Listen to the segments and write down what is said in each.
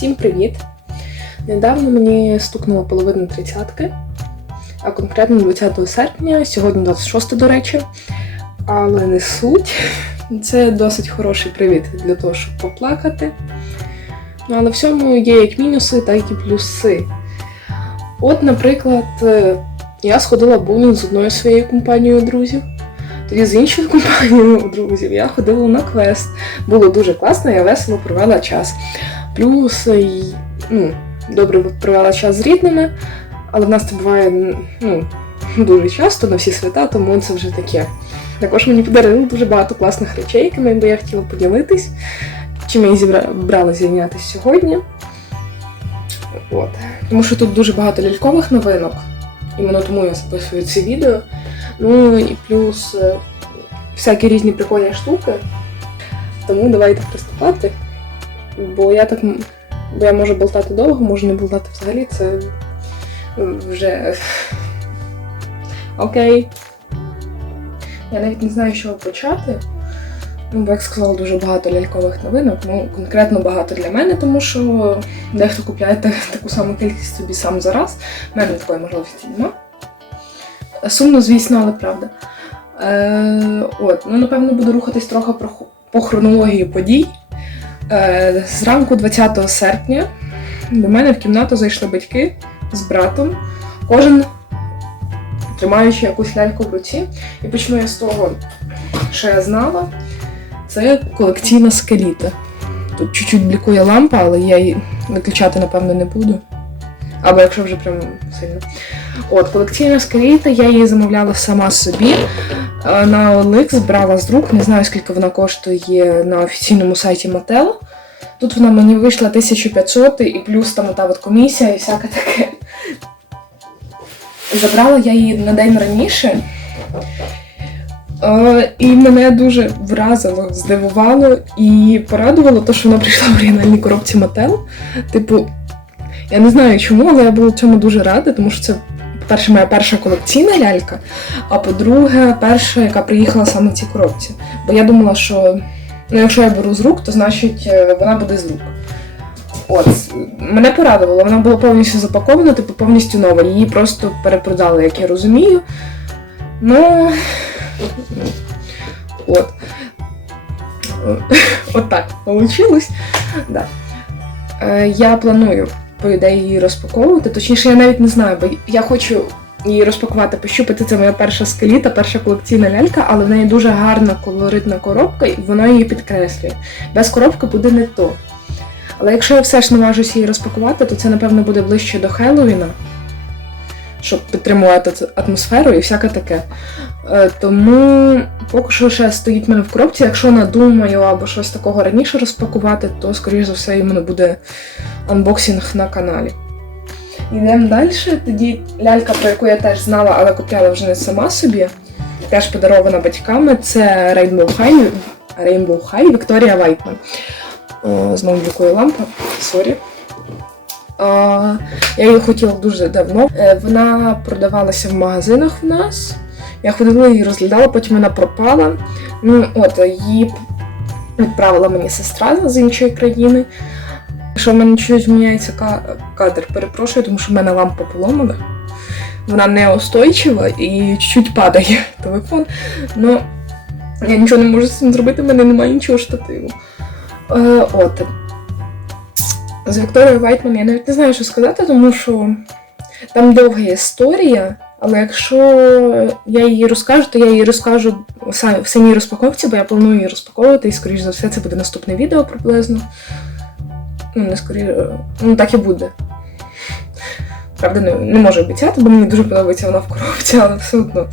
Всім привіт! Недавно мені стукнуло половина тридцятки, а конкретно 20 серпня, сьогодні 26 до речі, але не суть. Це досить хороший привід для того, щоб поплакати. Ну, але в цьому є як мінуси, так і плюси. От, наприклад, е, я сходила в боулінг з одною своєю компанією друзів. Тоді з іншою компанією друзів я ходила на квест. Було дуже класно, я весело провела час. Плюс ну, добре провела час з рідними, але в нас це буває ну, дуже часто на всі свята, тому це вже таке. Також мені подарили дуже багато класних речей, якими би я хотіла поділитись, чим я зібрала зайнятися сьогодні. От. Тому що тут дуже багато лялькових новинок. Іменно тому я записую це відео. Ну і плюс е, всякі різні прикольні штуки. Тому давайте приступати. Бо я так бо я можу болтати довго, можу не болтати взагалі, це е, вже окей. Я навіть не знаю, з чого почати. Ну, бо як сказала, дуже багато лялькових новинок. Ну, конкретно багато для мене, тому що дехто купляє таку саму кількість собі сам за раз. У мене такої можливості немає. Сумно, звісно, але правда. Е, от, ну, напевно, буду рухатись трохи по хронології подій. Е, зранку 20 серпня до мене в кімнату зайшли батьки з братом, кожен тримаючи якусь ляльку в руці. І почну я з того, що я знала. Це колекційна скеліта. Тут чуть-чуть блікує лампа, але я її виключати, напевно, не буду. Або якщо вже прям сильно. От, колекційна скеліта, я її замовляла сама собі. Е, На OLX брала з рук, не знаю, скільки вона коштує на офіційному сайті Mattel. Тут вона мені вийшла 1500 і плюс там та от комісія і всяке таке. Забрала я її на день раніше. Е, і мене дуже вразило, здивувало і порадувало те, що вона прийшла в оригінальній коробці Mattel. Типу, я не знаю чому, але я була цьому дуже рада, тому що це, по-перше, моя перша колекційна лялька, а по-друге, перша, яка приїхала саме в цій коробці. Бо я думала, що ну, якщо я беру з рук, то значить е, вона буде з рук. От, мене порадувало, вона була повністю запакована, типу повністю нова. Її просто перепродали, як я розумію. Ну. От. От так получилось. Да. Е, Я планую, по ідеї, її розпаковувати. Точніше, я навіть не знаю, бо я хочу її розпакувати, пощупати. Це моя перша скеліта, перша колекційна лялька, але в неї дуже гарна колоритна коробка, і вона її підкреслює. Без коробки буде не то. Але якщо я все ж наважусь її розпакувати, то це, напевно, буде ближче до Хеллоуіна, щоб підтримувати атмосферу і всяке таке. Е, Тому поки що ще стоїть в мене в коробці. Якщо надумаю або щось такого раніше розпакувати, то, скоріш за все, іменно буде анбоксинг на каналі. Йдемо далі. Тоді лялька, про яку я теж знала, але купляла вже не сама собі, теж подарована батьками. Це Rainbow High, Rainbow High Вікторія Вайтман. Знову блікує лампа, сорі. Я її хотіла дуже давно. Е, Вона продавалася в магазинах в нас. Я ходила її розглядала, потім вона пропала. Ну, от, її відправила мені сестра з іншої країни. Якщо в мене чуть зміняється кадр, перепрошую, тому що в мене лампа поломана. Вона неустойчива і чуть-чуть падає телефон. Ну, я нічого не можу з цим зробити, в мене немає нічого штативу. Е, от. З Вікторією Вайтман я навіть не знаю, що сказати, тому що там довга історія, але якщо я її розкажу, то я її розкажу в самій розпаковці, бо я планую її розпаковувати, і, скоріш за все, це буде наступне відео приблизно. Ну, не скоріше, ну так і буде. Правда, не, не можу обіцяти, бо мені дуже подобається вона в коробці, але все одно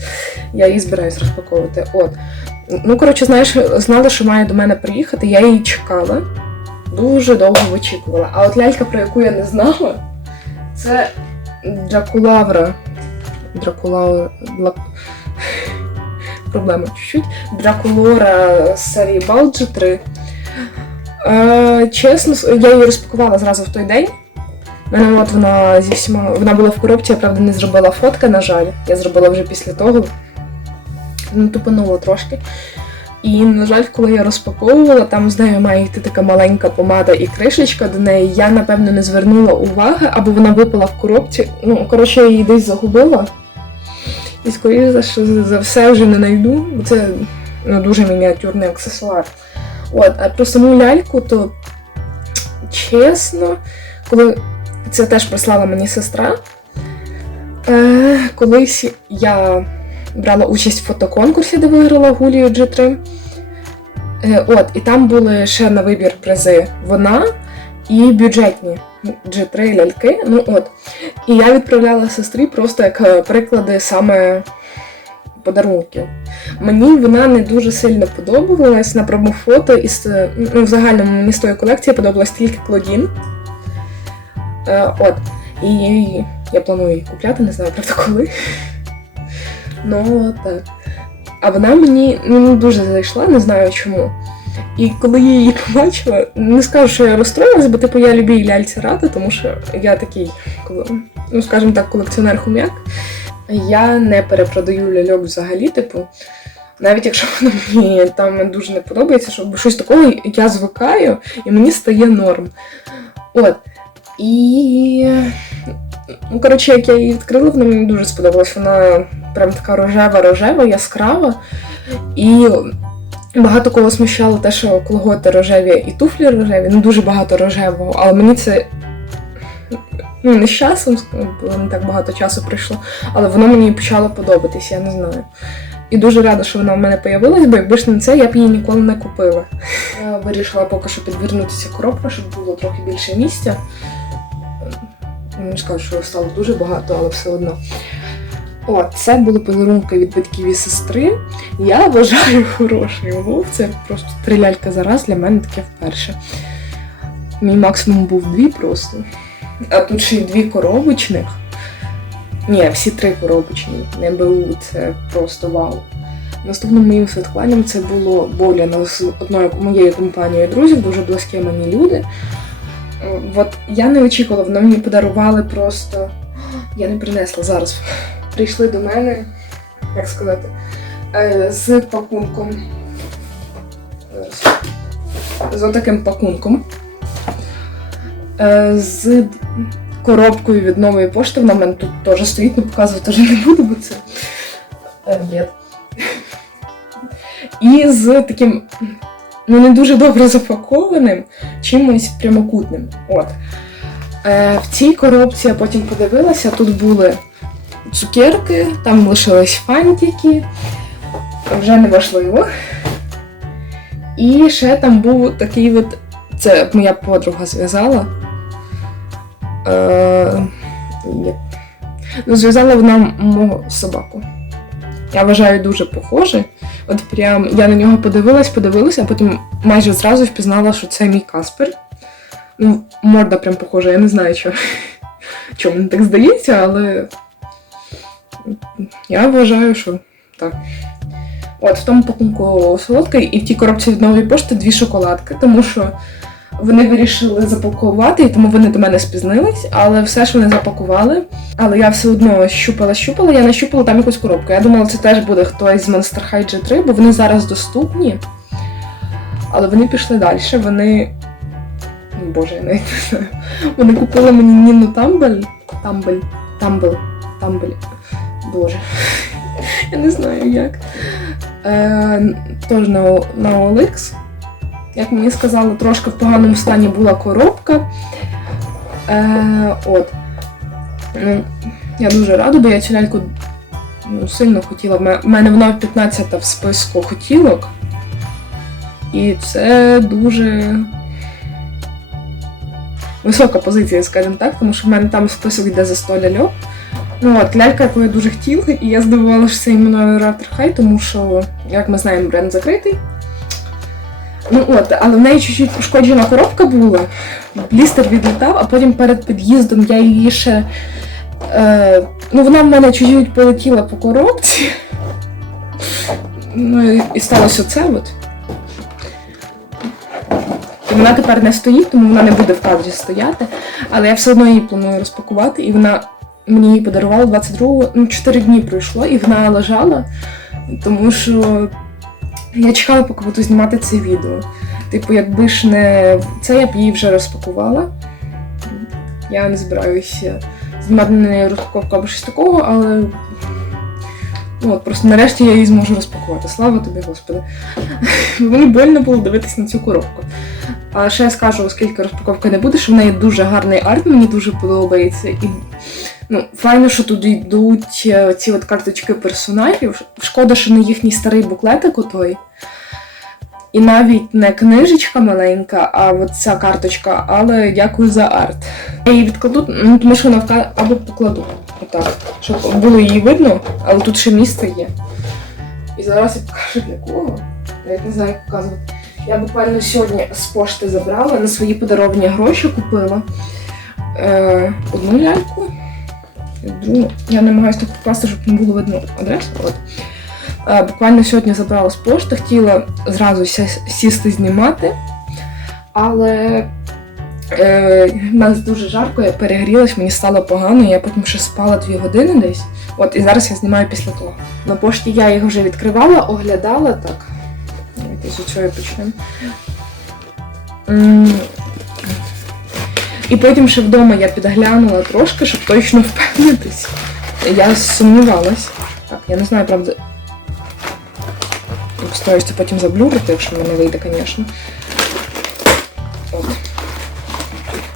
я її збираюсь розпаковувати. От. Ну, коротше, знаєш, знала, що має до мене приїхати, я її чекала. Дуже довго вичікувала. А от лялька, про яку я не знала, це Дракулавра. Дракула... Проблема чуть-чуть. Дракулора з серії Балджі 3. Е, чесно, я її розпакувала зразу в той день. Мене от вона зі всіма. Вона була в коробці, я правда не зробила фотки, на жаль. Я зробила вже після того. Ну, тупануло трошки. І, на жаль, коли я розпаковувала, там з нею має йти така маленька помада і кришечка до неї. Я, напевно, не звернула уваги, або вона випала в коробці. Ну, коротше, я її десь загубила. І, скоріше за, що за все вже не знайду, це ну, дуже мініатюрний аксесуар. От, а про саму ляльку, то чесно, коли це теж прислала мені сестра. Е, колись я брала участь в фотоконкурсі, де виграла Гулію G3. Е, от, і там були ще на вибір призи вона і бюджетні G3 ляльки. Ну от. І я відправляла сестрі просто як е, приклади саме подарунків. Мені вона не дуже сильно подобалась на промофото, і ну, в загальному мені колекції подобалась тільки Клодін. Е, от. І я планую її купляти, не знаю, правда, коли. Ну, так. А вона мені ну, дуже зайшла, не знаю чому. І коли я її побачила, не скажу, що я розстроїлась, бо типу я любій ляльці рада, тому що я такий, коли- ну скажімо так, колекціонер хум'як. Я не перепродаю ляльок взагалі, типу. Навіть якщо воно мені там дуже не подобається, щоб щось такого я звикаю, і мені стає норм. От. І. Ну, коротше, як я її відкрила, вона мені дуже сподобалась. Вона прям така рожева-рожева, яскрава. І багато кого смущало те, що колготи рожеві і туфлі рожеві, ну дуже багато рожевого, але мені це. Ну, не з часом, бо не так багато часу пройшло, але воно мені почало подобатись, я не знаю. І дуже рада, що вона в мене появилась, бо якби ж не це, я б її ніколи не купила. Я вирішила поки що підвернутися коробка, щоб було трохи більше місця. Не скажу, що стало дуже багато, але все одно. О, це були подарунки від батьків і сестри. Я вважаю хороший улов. Це просто три лялька за раз для мене таке вперше. Мій максимум був дві просто. А тут ще й дві коробочних. Ні, всі три коробочні. Не БУ, це просто вау. Наступним моїм святкуванням це було Боляно з одною моєю компанією друзів, дуже близькі мені люди. От я не очікувала, вони мені подарували просто. Я не принесла зараз. Прийшли до мене, як сказати, е, з пакунком. З отаким пакунком. Е, З коробкою від нової пошти. Вона в мене тут теж стоїть, але показувати вже не буду, бо це е, бред. І з таким ну не дуже добре запакованим чимось прямокутним. От. Е, в цій коробці я потім подивилася, тут були цукерки, там лишились фантики, вже не важливо. І ще там був такий от. Це моя подруга зв'язала. Е, ну, зв'язала вона мого собаку. Я вважаю дуже похоже. От прям я на нього подивилась, подивилася, а потім майже зразу впізнала, що це мій Каспер. Ну, морда прям похожа, я не знаю, що. Чому мені так здається, але я вважаю, що так. От в тому пакунку солодкий, і в тій коробці від нової пошти дві шоколадки, тому що вони вирішили запакувати, і тому вони до мене спізнились, але все ж вони запакували. Але я все одно щупала, щупала, я нащупала там якусь коробку. Я думала, це теж буде хтось з Monster High G3, бо вони зараз доступні. Але вони пішли далі. Вони. Ну, Боже, я не знаю. Вони купили мені Ніну Тамбель. Тамбель. Тамбель. Тамбель. Боже. Я не знаю як. Е, Тож на, на OLX. Як мені сказали, трошки в поганому стані була коробка. Е, от. Ну, я дуже рада, бо я цю ляльку ну, сильно хотіла. У мене вона 15 в списку хотілок. І це дуже висока позиція, скажімо так, тому що в мене там список йде за 100 ляльок. Ну от, лялька, яку я дуже хотіла, і я здивувала, що це іменує Raptor High, тому що, як ми знаємо, бренд закритий. Ну от, але в неї чуть-чуть пошкоджена коробка була. Блістер відлітав, а потім перед під'їздом я її ще. Е, ну, вона в мене чуть-чуть полетіла по коробці. Ну і, і сталося це от. І вона тепер не стоїть, тому вона не буде в кадрі стояти. Але я все одно її планую розпакувати, і вона мені її подарувала 22-го, ну 4 дні пройшло, і вона лежала, тому що Я чекала, поки буду знімати це відео. Типу, якби ж не це, я б її вже розпакувала. Я не збираюся знімати на неї розпаковку або щось такого, але от, просто нарешті я її зможу розпакувати. Слава тобі, Господи. Мені больно було дивитись на цю коробку. А ще я скажу, оскільки розпаковка не буде, що в неї дуже гарний арт, мені дуже подобається. І ну, файно, що тут йдуть е, ці от карточки персонажів. Шкода, що не їхній старий буклетик отой. І навіть не книжечка маленька, а от ця карточка, але дякую за арт. Я її відкладу, ну, тому що навка або покладу. Отак, щоб було її видно, але тут ще місце є. І зараз я покажу для кого. Навіть не знаю, як показувати. Я буквально сьогодні з пошти забрала, на свої подаровані гроші купила е, одну ляльку, другу. Я намагаюся так покласти, щоб не було видно адресу. От. Е, буквально сьогодні забрала з пошти, хотіла зразу сісти знімати, але е, нас дуже жарко, я перегрілась, мені стало погано, я потім ще спала дві години десь. От, і зараз я знімаю після того. На пошті я їх вже відкривала, оглядала так. Давайте з цього почнемо. М, І потім ще вдома я підглянула трошки, щоб точно впевнитись. Я сумнівалась. Так, я не знаю, правда. Я Постараюсь це потім заблюрити, якщо в мене вийде, звісно.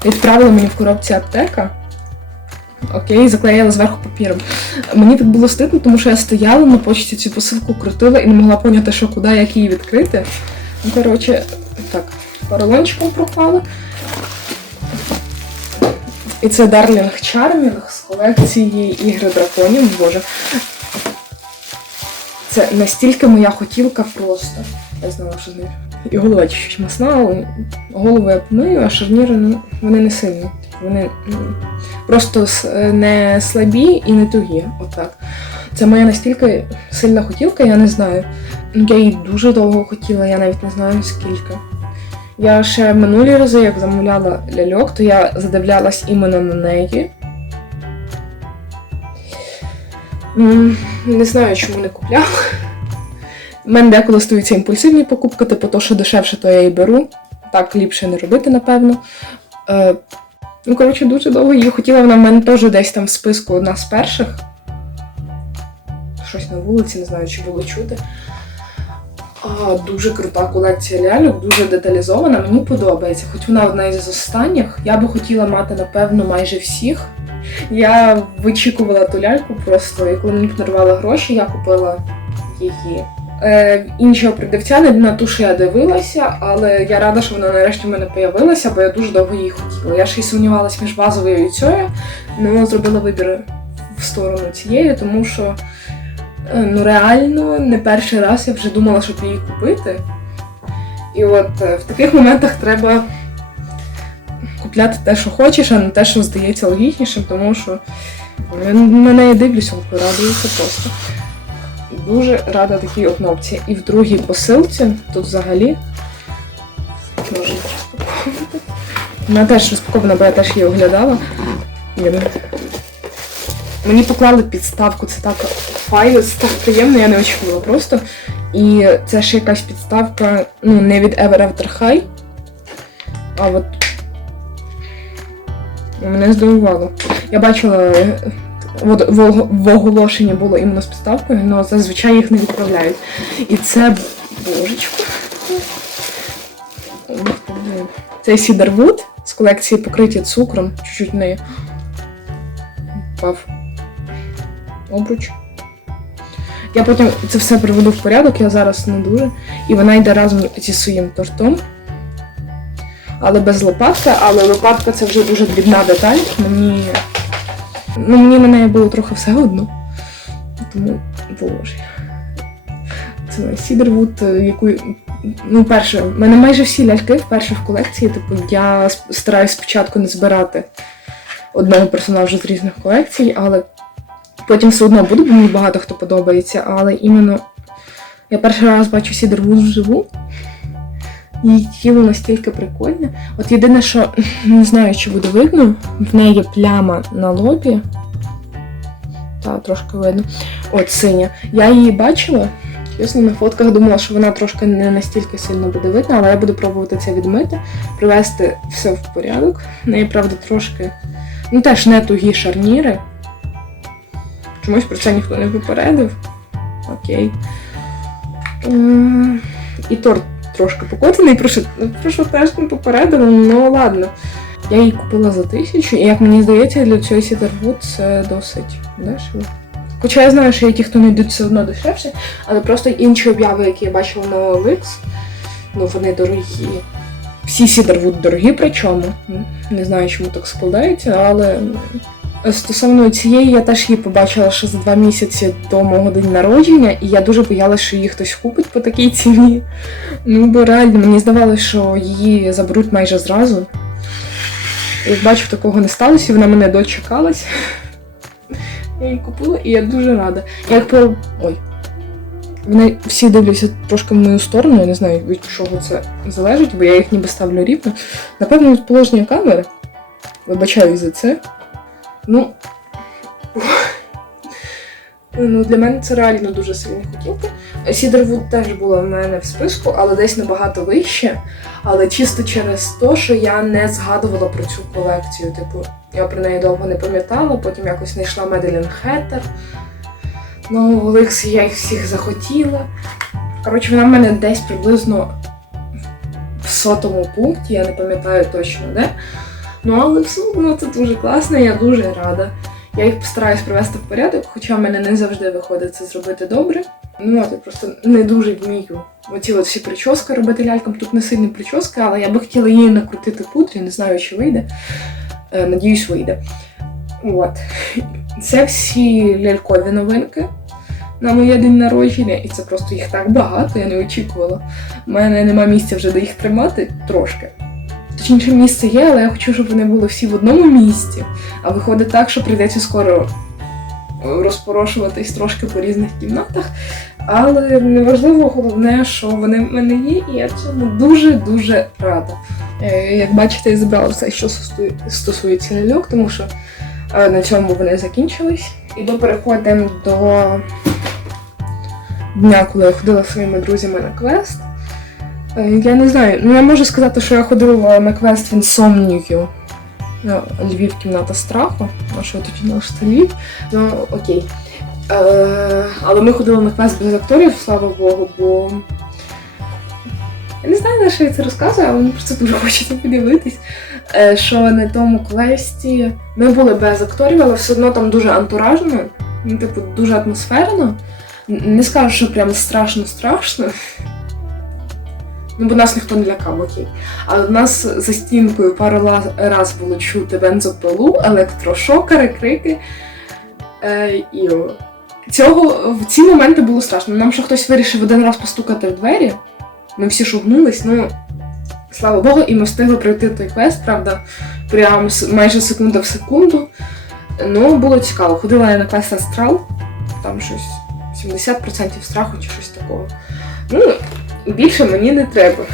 Відправили мені в коробці аптека. Окей, заклеїла зверху папіром. Мені так було стидно, тому що я стояла на почті цю посилку крутила і не могла поняти, що куди, як її відкрити. Ну, коротше, так, поролончиком пропала. І це Дарлінг Чармінг з колекції ігри драконів. Боже. Це настільки моя хотілка просто. Я знала, що з нею. І голова чуть масна, але голову я помию, а шарніри ну, вони не сильні. Вони просто е, не слабі і не тугі. Отак. Це моя настільки сильна хотілка, я не знаю. Я її дуже довго хотіла, я навіть не знаю скільки. Я ще минулі рази, як замовляла ляльок, то я задивлялась іменно на неї. Не знаю, чому не купляла. У мене деколи стаються імпульсивні покупки, типу то, що дешевше, то я і беру. Так ліпше не робити, напевно. Е, ну, коротше, дуже довго її хотіла. Вона в мене теж десь там в списку одна з перших. Щось на вулиці, не знаю, чи було чути. А, дуже крута колекція ляльок, дуже деталізована. Мені подобається. Хоч вона одна із останніх. Я би хотіла мати, напевно, майже всіх. Я вичікувала ту ляльку просто, і коли мені подарували гроші, я купила її. Е, іншого продавця не на ту, що я дивилася, але я рада, що вона нарешті в мене появилася, бо я дуже довго її хотіла. Я ще й сумнівалася між базовою і цією, але зробила вибір в сторону цієї, тому що е, ну реально не перший раз я вже думала, щоб її купити. І от е, в таких моментах треба купляти те, що хочеш, а не те, що здається логічнішим, тому що на неї дивлюся, радуюся просто. Дуже рада такій обновці. І в другій посилці тут взагалі можна розпаковувати. Вона теж розпакована, бо я теж її оглядала. Мені поклали підставку, це так файно, це так приємно, я не очікувала просто. І це ще якась підставка, ну, не від Ever After High, а от мене здивувало. Я бачила в, ог- в оголошенні було іменно з підставкою, але зазвичай їх не відправляють. І це божечко. Це Cedarwood з колекції покриті цукром, чуть-чуть в неї. Пав. Обруч. Я потім це все приведу в порядок, я зараз не дуже. І вона йде разом зі своїм тортом. Але без лопатки, але лопатка це вже дуже дрібна деталь. Мені. Ну, мені на неї було трохи все одно. Тому, боже. Це Сідервуд, яку. Ну, перше, в мене майже всі ляльки вперше в колекції. Типу, я стараюсь спочатку не збирати одного персонажа з різних колекцій, але потім все одно буду, бо мені багато хто подобається. Але іменно я перший раз бачу Сідервуд вживу. Її тіло настільки прикольне. От єдине, що не знаю, чи буде видно, в неї пляма на лобі. Та, трошки видно. От синя. Я її бачила, Чесно, на фотках думала, що вона трошки не настільки сильно буде видна, але я буду пробувати це відмити, привести все в порядок. Неї, правда, трошки. Ну теж не тугі шарніри. Чомусь про це ніхто не попередив. Окей. Ем, І торт трошки покотаний, не попередили, ну ладно. Я її купила за тисячу, і як мені здається, для цього Сідервуд це досить дешево. Хоча я знаю, що є ті, хто не йдуть все одно дешевше, але просто інші обяви, які я бачила на OLX, ну вони дорогі. Всі Сідервуд дорогі, причому. Ну, Не знаю, чому так складається, але ну, стосовно цієї, я теж її побачила ще за два місяці до мого день народження, і я дуже боялася, що її хтось купить по такій ціні. Ну, бо реально мені здавалося, що її заберуть майже зразу. Як бачу, такого не сталося, і вона мене дочекалась. Я її купила, і я дуже рада. Як про. Ой. Вони всі дивляться трошки в мою сторону, я не знаю, від чого це залежить, бо я їх ніби ставлю рівно. Напевно, від положення камери. Вибачаю за це. Ну. Ну, для мене це реально дуже сильні хотілки. Сідервуд теж була в мене в списку, але десь набагато вище. Але чисто через те, що я не згадувала про цю колекцію. Типу, я про неї довго не пам'ятала, потім якось знайшла Меделін Хеттер. Ну, Олекс я їх всіх захотіла. Коротше, вона в мене десь приблизно в сотому пункті, я не пам'ятаю точно де. Ну, але все одно це дуже класно, я дуже рада. Я їх постараюсь привести в порядок, хоча в мене не завжди виходить це зробити добре. Ну, я просто не дуже вмію. Оці от всі прически робити лялькам. Тут не сильні прически, але я би хотіла її накрутити пудрі, не знаю, чи вийде. Е, надіюсь, вийде. От. Це всі лялькові новинки на моє день народження, і це просто їх так багато, я не очікувала. У мене нема місця вже де їх тримати трошки. Точніше, місце є, але я хочу, щоб вони були всі в одному місці. А виходить так, що прийдеться скоро розпорошуватись трошки по різних кімнатах. Але неважливо, головне, що вони в мене є, і я цьому дуже-дуже рада. Е, Як бачите, я зібрала все, що стосується ляльок, тому що е, на цьому вони закінчились. І ми переходимо до дня, коли я ходила своїми друзями на квест. Е, Я не знаю, ну я можу сказати, що я ходила на квест в інсомнію. Львів кімната страху. А що у нас Львів? Ну, окей. Е, але ми ходили на квест без акторів, слава Богу, бо. Я не знаю, на що я це розказую, але мені просто дуже хочеться подивитись. Е, що на тому квесті ми були без акторів, але все одно там дуже антуражно, ну, типу, дуже атмосферно. Не скажу, що прям страшно-страшно. Ну, бо нас ніхто не лякав, окей. Але в нас за стінкою пару раз було чути бензопилу, електрошокери, крики. Е, і цього в ці моменти було страшно. Нам ще хтось вирішив один раз постукати в двері. Ми всі шугнулись, ну слава Богу, і ми встигли пройти той квест, правда, прям майже секунда в секунду. Ну, було цікаво. Ходила я на квест Астрал, там щось 70% страху чи щось такого. Ну, більше мені не треба.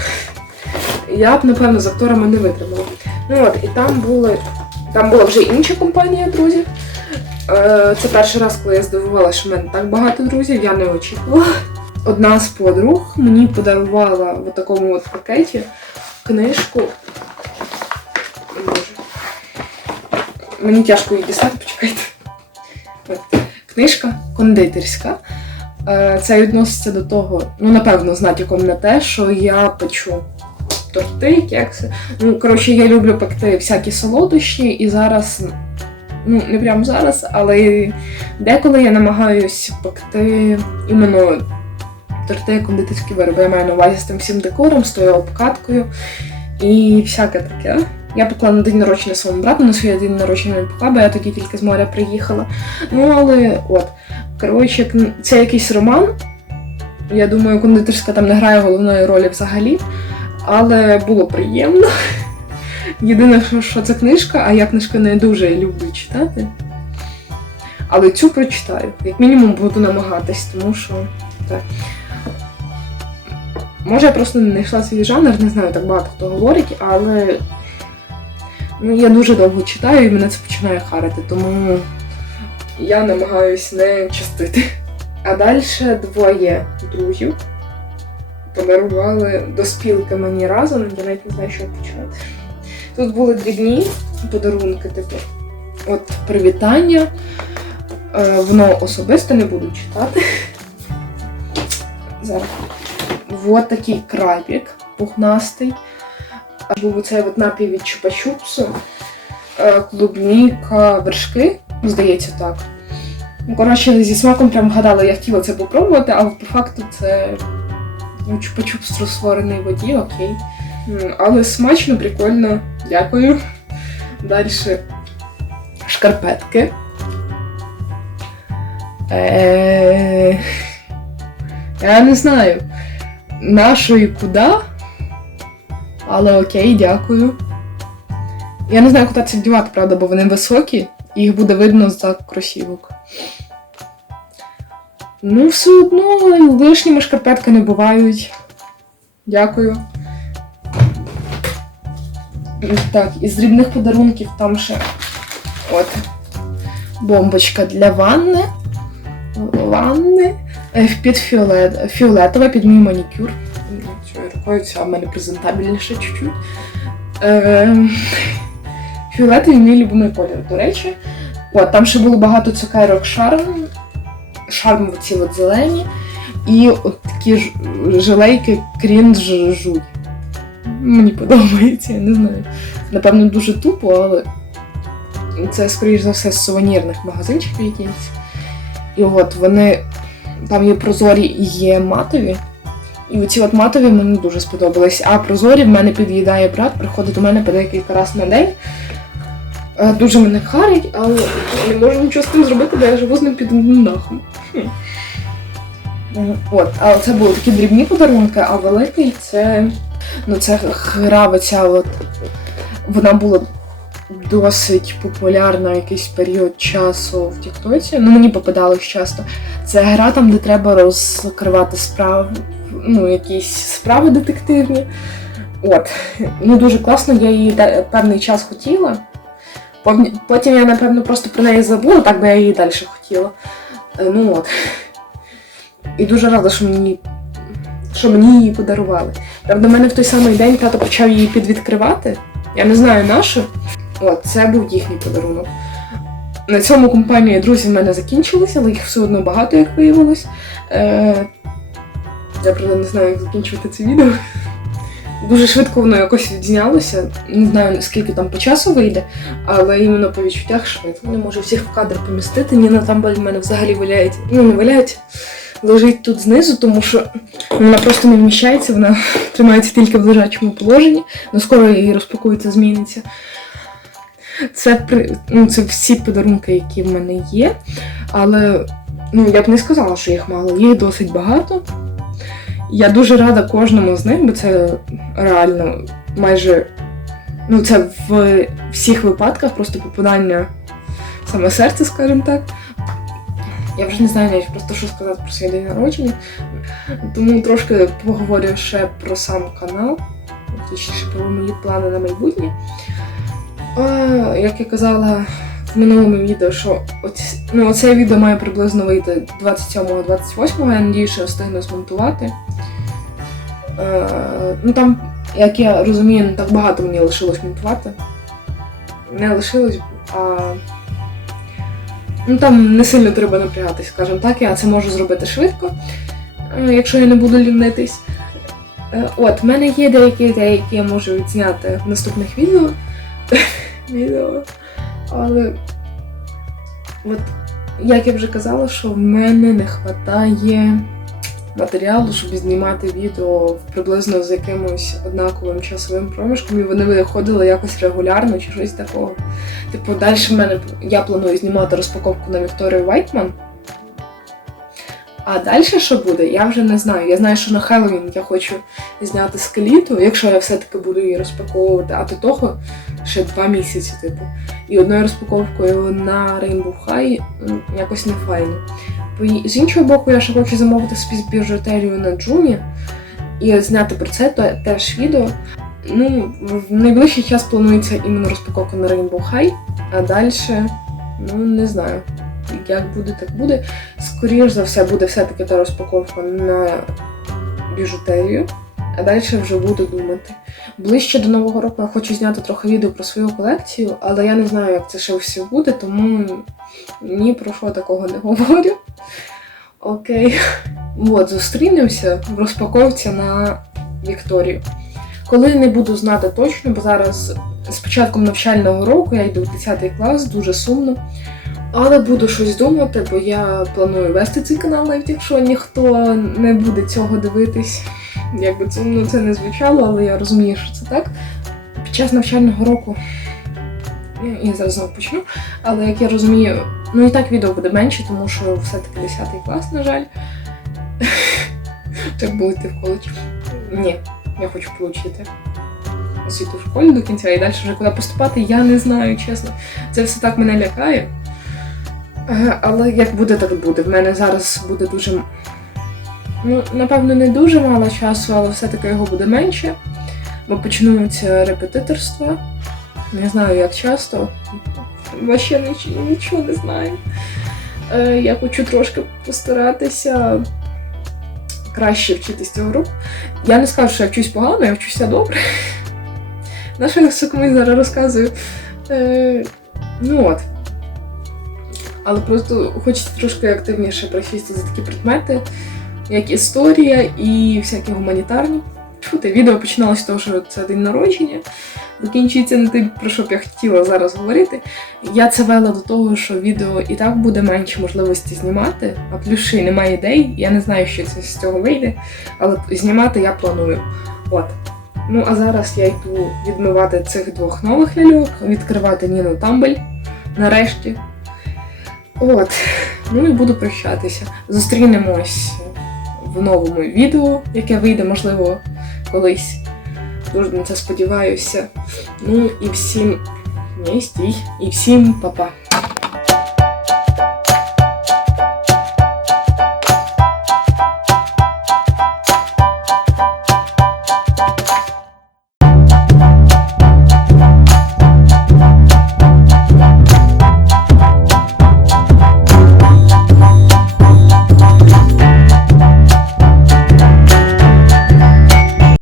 Я б, напевно, з акторами не витримала. Ну от, і там були. Там була вже інша компанія друзів. Е, Це перший раз, коли я здивувалася, що в мене так багато друзів, я не очікувала. Одна з подруг мені подарувала в такому от пакеті книжку. Мені тяжко її дістати, почекайте. От. Книжка кондитерська. Е, Це відноситься до того, ну, напевно, з натяком на те, що я печу торти, кекси. Ну, коротше, я люблю пекти всякі солодощі, і зараз, ну, не прямо зараз, але деколи я намагаюсь пекти іменно торти, кондитерські вироби. Я маю на увазі з тим всім декором, з тою обкаткою і всяке таке. Я пекла на день народження своєму брату, на своє день народження не пекла, бо я тоді тільки з моря приїхала. Ну, але от. Коротше, це якийсь роман. Я думаю, кондитерська там не грає головної ролі взагалі. Але було приємно. Єдине, що це книжка, а я книжки не дуже люблю читати. Але цю прочитаю. Як мінімум буду намагатись, тому що так. Може, я просто не знайшла свій жанр, не знаю, так багато хто говорить, але ну, я дуже довго читаю і мене це починає харити, тому я намагаюсь не частити. А далі двоє друзів подарували до спілки мені разом, я навіть не знаю, що почати. Тут були дрібні подарунки, типу, от привітання. Е, Воно особисто не буду читати. Зараз. Вот такий крабік пухнастий. Був оцей от напій від чупа-чупсу, е, клубніка, вершки, здається, так. Ну, коротше, зі смаком прям гадала, я хотіла це попробувати, але по факту це ну, чупа-чупс розтворений в воді, окей. Але смачно, прикольно, дякую. Далі шкарпетки. Е, Я не знаю, на що і куди. Але окей, дякую. Я не знаю, куди це вдівати, правда, бо вони високі, їх буде видно за кросівок. Ну, все одно лишніми шкарпетки не бувають. Дякую. Так, із дрібних подарунків там ще от бомбочка для ванни. Ванни. Е, Під фіолет, фіолетове, під мій манікюр. Рукою ця в мене презентабельніше чуть-чуть. Фіолетовий мій любимий колір, до речі. От, там ще було багато цукерок шарм. Шарм оці от зелені. І от такі ж жилейки крінж жуй. Мені подобається, я не знаю. Напевно, дуже тупо, але це, скоріш за все, з сувенірних магазинчиків якихось. І от вони там є прозорі і є матові. І оці от матові мені дуже сподобались. А прозорі в мене під'їдає брат, приходить до мене по декілька разів на день. Е, Дуже мене харить, але не можу нічого з тим зробити, бо я живу з ним під. Хм. Е, От, але це були такі дрібні подарунки, а великий це. Ну, це гра от. Вона була досить популярна якийсь період часу в Тіктоці. Ну, мені попадалось часто. Це гра там, де треба розкривати справи, ну, якісь справи детективні. От. Ну, дуже класно, я її певний час хотіла. Потім я, напевно, просто про неї забула, так би я її далі хотіла. Е, Ну от. І дуже рада, що мені, що мені її подарували. Правда, в мене в той самий день тато почав її підвідкривати. Я не знаю на. От, це був їхній подарунок. На цьому компанії друзів в мене закінчилися, але їх все одно багато, як виявилось. Е, я правда не знаю, як закінчувати це відео. Дуже швидко воно якось відзнялося. Не знаю, скільки там по часу вийде, але іменно по відчуттях швидко. Не можу всіх в кадр помістити. Ніна Тамбаль в мене взагалі валяється. Ну, не валяється. Лежить тут знизу, тому що вона просто не вміщається, вона тримається тільки в лежачому положенні, але скоро її розпакується, зміниться. Це, ну, це всі подарунки, які в мене є. Але ну, я б не сказала, що їх мало. Їх досить багато. Я дуже рада кожному з них, бо це реально майже. Ну, це в всіх випадках просто попадання саме серце, скажімо так. Я вже не знаю навіть просто що сказати про свій день народження. Тому трошки поговорю ще про сам канал, точніше про мої плани на майбутнє. Як я казала в минулому відео, що оць, ну, оце відео має приблизно вийти 27-28, я надію, що я встигну змонтувати. Е, ну там, як я розумію, не так багато мені лишилось монтувати. Не лишилось, а ну там не сильно треба напрягатись, скажімо так, я це можу зробити швидко, е, якщо я не буду лінитись. Е, От, в мене є деякі ідеї, які я можу відзняти в наступних відео. відео. Але от, як я вже казала, що в мене не вистачає матеріалу, щоб знімати відео приблизно з якимось однаковим часовим проміжком, і вони виходили якось регулярно чи щось такого. Типу, далі в мене я планую знімати розпаковку на Вікторію Вайтман. А далі що буде, я вже не знаю. Я знаю, що на Хеллоуін я хочу зняти скеліту, якщо я все-таки буду її розпаковувати, а до того ще два місяці, типу. І одною розпаковкою на Rainbow High якось не файно. З іншого боку, я ще хочу замовити собі біжутерію на Джуні і зняти про це теж відео. Ну, в найближчий час планується іменно розпаковка на Rainbow High, а далі, ну не знаю. Як буде, так буде. Скоріш за все, буде все-таки та розпаковка на біжутерію, а далі вже буду думати. Ближче до Нового року я хочу зняти трохи відео про свою колекцію, але я не знаю, як це ще все буде, тому ні про що такого не говорю. Окей. От, зустрінемося в розпаковці на Вікторію. Коли не буду знати точно, бо зараз з початком навчального року я йду в 10 клас, дуже сумно. Але буду щось думати, бо я планую вести цей канал, навіть якщо ніхто не буде цього дивитись. Як би це, ну, це не звучало, але я розумію, що це так. Під час навчального року я- зараз знову почну. Але як я розумію, ну і так відео буде менше, тому що все-таки 10 клас, на жаль. Так було в коледж. Ні, я хочу отримати освіту в школі до кінця і далі вже куди поступати, я не знаю, чесно. Це все так мене лякає. Е, Але як буде, так буде. В мене зараз буде дуже. Ну, напевно, не дуже мало часу, але все-таки його буде менше. Бо почнуться репетиторства. Не знаю, як часто. Вообще нічого, нічого не знаю. Е, я хочу трошки постаратися краще вчитись цього року. Я не скажу, що я вчусь погано, я вчуся добре. На що я комусь зараз розказую. Е, ну от. Але просто хочеться трошки активніше просісти за такі предмети, як історія і всякі гуманітарні. Чути, відео починалося з того, що це день народження. Закінчується не тим, про що б я хотіла зараз говорити. Я це вела до того, що відео і так буде менше можливості знімати, а й немає ідей. Я не знаю, що це з цього вийде, але знімати я планую. От. Ну а зараз я йду відмивати цих двох нових ляльок, відкривати Ніну Тамбель нарешті. От. Ну і буду прощатися. Зустрінемось в новому відео, яке вийде, можливо, колись. Дуже на це сподіваюся. Ну і всім не стій. І всім па-па.